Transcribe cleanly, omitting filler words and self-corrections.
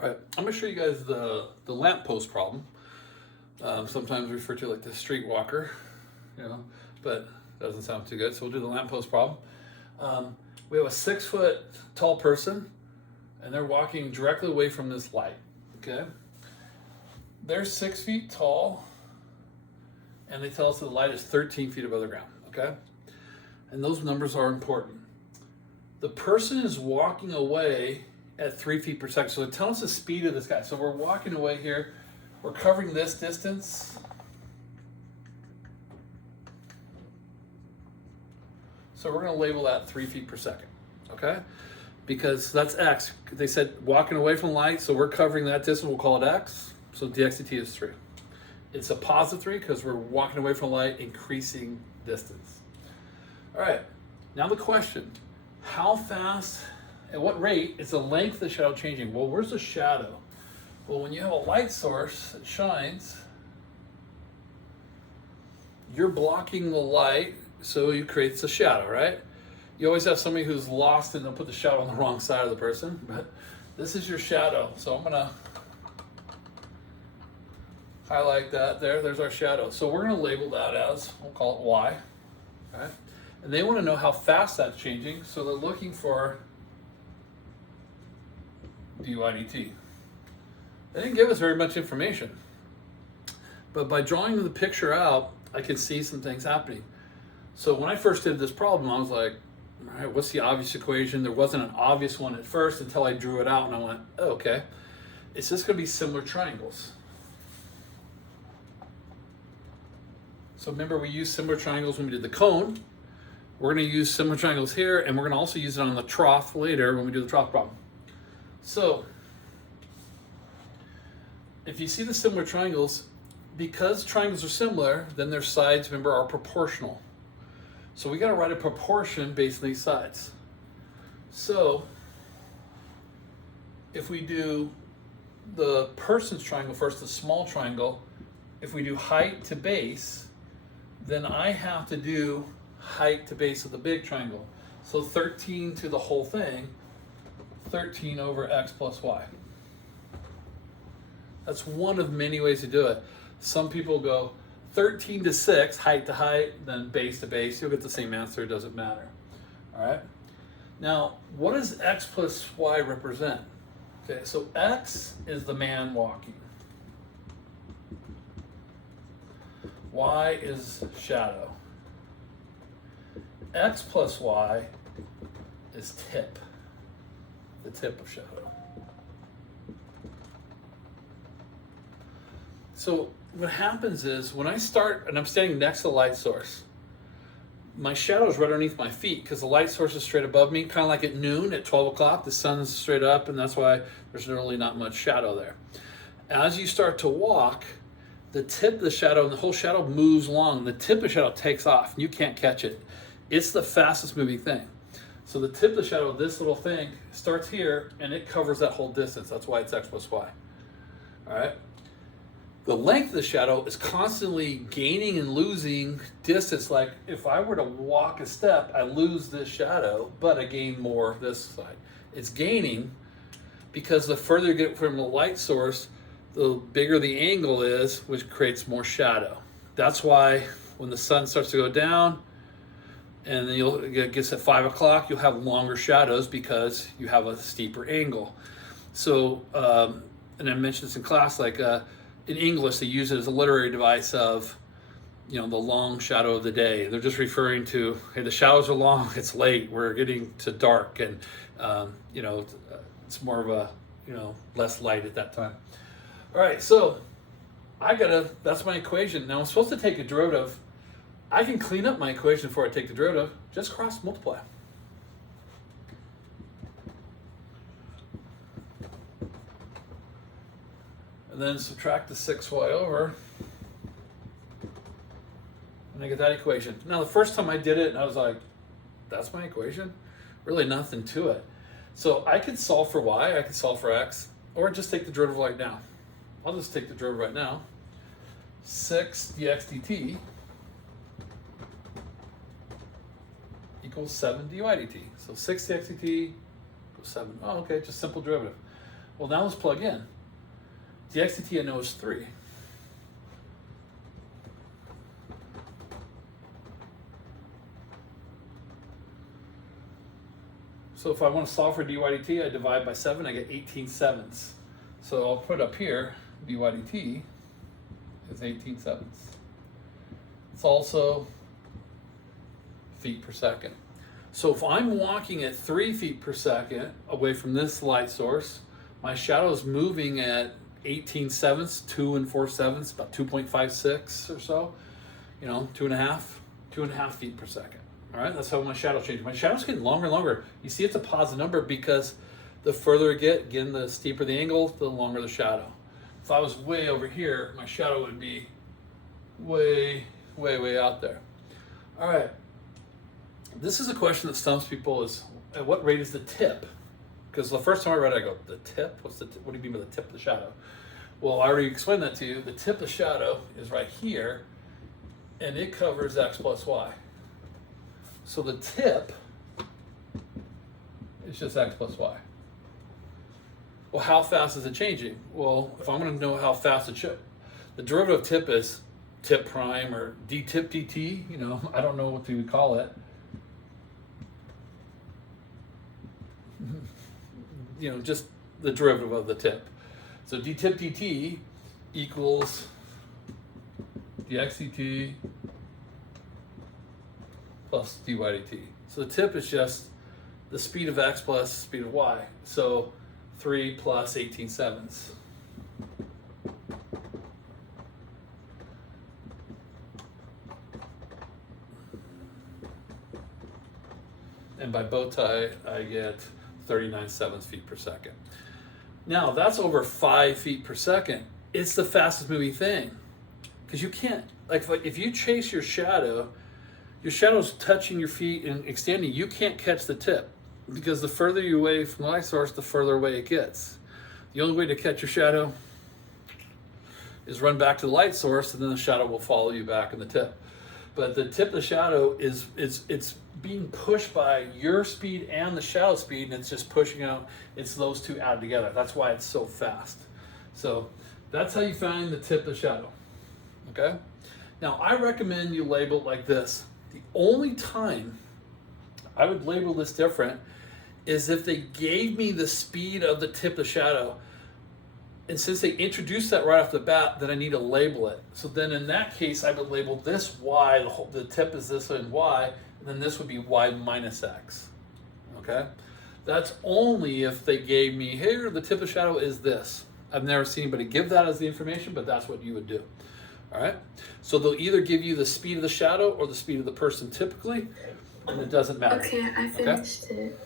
All right, I'm gonna show you guys the lamppost problem. Sometimes referred to like the streetwalker, you know, but doesn't sound too good. So we'll do the lamppost problem. We have a 6 foot tall person, and they're walking directly away from this light. Okay, they're 6 feet tall, and they tell us that the light is 13 feet above the ground. Okay, and those numbers are important. The person is walking away at 3 feet per second. So tell us the speed of this guy. So we're walking away here. We're covering this distance. So we're going to label that 3 feet per second, okay? Because that's X. They said walking away from light, so we're covering that distance. We'll call it X. So dx/dt is 3. It's a positive 3 because we're walking away from light, increasing distance. All right, now the question, how fast, at what rate is the length of the shadow changing? Well, where's the shadow? Well, when you have a light source that shines, you're blocking the light, so it creates a shadow, right? You always have somebody who's lost and they'll put the shadow on the wrong side of the person, but this is your shadow. So I'm gonna highlight that there. There's our shadow. So we're gonna label that as, we'll call it Y, okay? And they wanna know how fast that's changing, so they're looking for dy/dt. They didn't give us very much information, but by drawing the picture out, I can see some things happening. So when I first did this problem, I was like, all right, what's the obvious equation? There wasn't an obvious one at first until I drew it out, and I went, oh, okay, it's just going to be similar triangles. So remember, we used similar triangles when we did the cone. We're going to use similar triangles here, and we're going to also use it on the trough later when we do the trough problem. So if you see the similar triangles, because triangles are similar, then their sides, remember, are proportional. So we got to write a proportion based on these sides. So if we do the person's triangle first, the small triangle, if we do height to base, then I have to do height to base of the big triangle. So 13 to the whole thing, 13 over x plus y. That's one of many ways to do it. Some people go 13 to 6, height to height, then base to base. You'll get the same answer, it doesn't matter. All right? Now, what does x plus y represent? Okay, so x is the man walking. Y is shadow. X plus y is tip, the tip of shadow. So what happens is when I start and I'm standing next to the light source, my shadow is right underneath my feet because the light source is straight above me, kind of like at noon, at 12 o'clock, the sun's straight up, and that's why there's really not much shadow there. As you start to walk, the tip of the shadow and the whole shadow moves along. The tip of the shadow takes off, and you can't catch it. It's the fastest moving thing. So the tip of the shadow, this little thing, starts here, and it covers that whole distance. That's why it's x plus y. All right? The length of the shadow is constantly gaining and losing distance. Like if I were to walk a step, I lose this shadow, but I gain more this side. It's gaining because the further you get from the light source, the bigger the angle is, which creates more shadow. That's why when the sun starts to go down, and then it gets at 5 o'clock, you'll have longer shadows because you have a steeper angle. So, and I mentioned this in class, like in English, they use it as a literary device of, you know, the long shadow of the day. They're just referring to, hey, the shadows are long, it's late, we're getting to dark, and, you know, it's more of a, you know, less light at that time. All right, so that's my equation. Now I'm supposed to take a derivative. I can clean up my equation before I take the derivative. Just cross multiply. And then subtract the 6y over. And I get that equation. Now the first time I did it, I was like, that's my equation? Really nothing to it. So I could solve for y, I could solve for x, or just take the derivative right now. I'll just take the derivative right now. 6 dx dt equals 7 dy dt. So 6 dx dt equals 7. Oh, okay, just simple derivative. Well, now let's plug in. The XDT I know is 3. So if I want to solve for dy dt, I divide by 7, I get 18/7. So I'll put up here, dy dt is 18/7. It's also feet per second. So if I'm walking at 3 feet per second away from this light source, my shadow is moving at 18/7, 2 4/7, about 2.56 or so, 2.5 feet per second. All right, that's how my shadow changes. My shadow's getting longer and longer. You see it's a positive number because the further it gets, again, the steeper the angle, the longer the shadow. If I was way over here, my shadow would be way, way, way out there. All right, this is a question that stumps people is, at what rate is the tip? Because the first time I read it, I go, the tip? What do you mean by the tip of the shadow? Well, I already explained that to you. The tip of the shadow is right here, and it covers x plus y. So the tip is just x plus y. Well, how fast is it changing? Well, if I'm going to know how fast it should, the derivative of tip is tip prime or d tip dt. I don't know what to call it. Just the derivative of the tip. So d tip dt equals dx dt plus dy dt. So the tip is just the speed of x plus speed of y. So 3 plus 18/7. And by bow tie, I get 39/7 feet per second. Now that's over 5 feet per second. It's the fastest moving thing. Because you can't, like if you chase your shadow's touching your feet and extending, you can't catch the tip. Because the further you're away from the light source, the further away it gets. The only way to catch your shadow is run back to the light source, and then the shadow will follow you back in the tip. But the tip of the shadow it's being pushed by your speed and the shadow speed, and it's just pushing out. It's those two added together. That's why it's so fast. So that's how you find the tip of the shadow. Okay? Now I recommend you label it like this. The only time I would label this different is if they gave me the speed of the tip of the shadow, and since they introduced that right off the bat, then I need to label it. So then in that case, I would label this y, the tip is this and y, and then this would be y minus x, okay? That's only if they gave me, here, the tip of the shadow is this. I've never seen anybody give that as the information, but that's what you would do, all right? So they'll either give you the speed of the shadow or the speed of the person typically, and it doesn't matter. Okay, I finished it.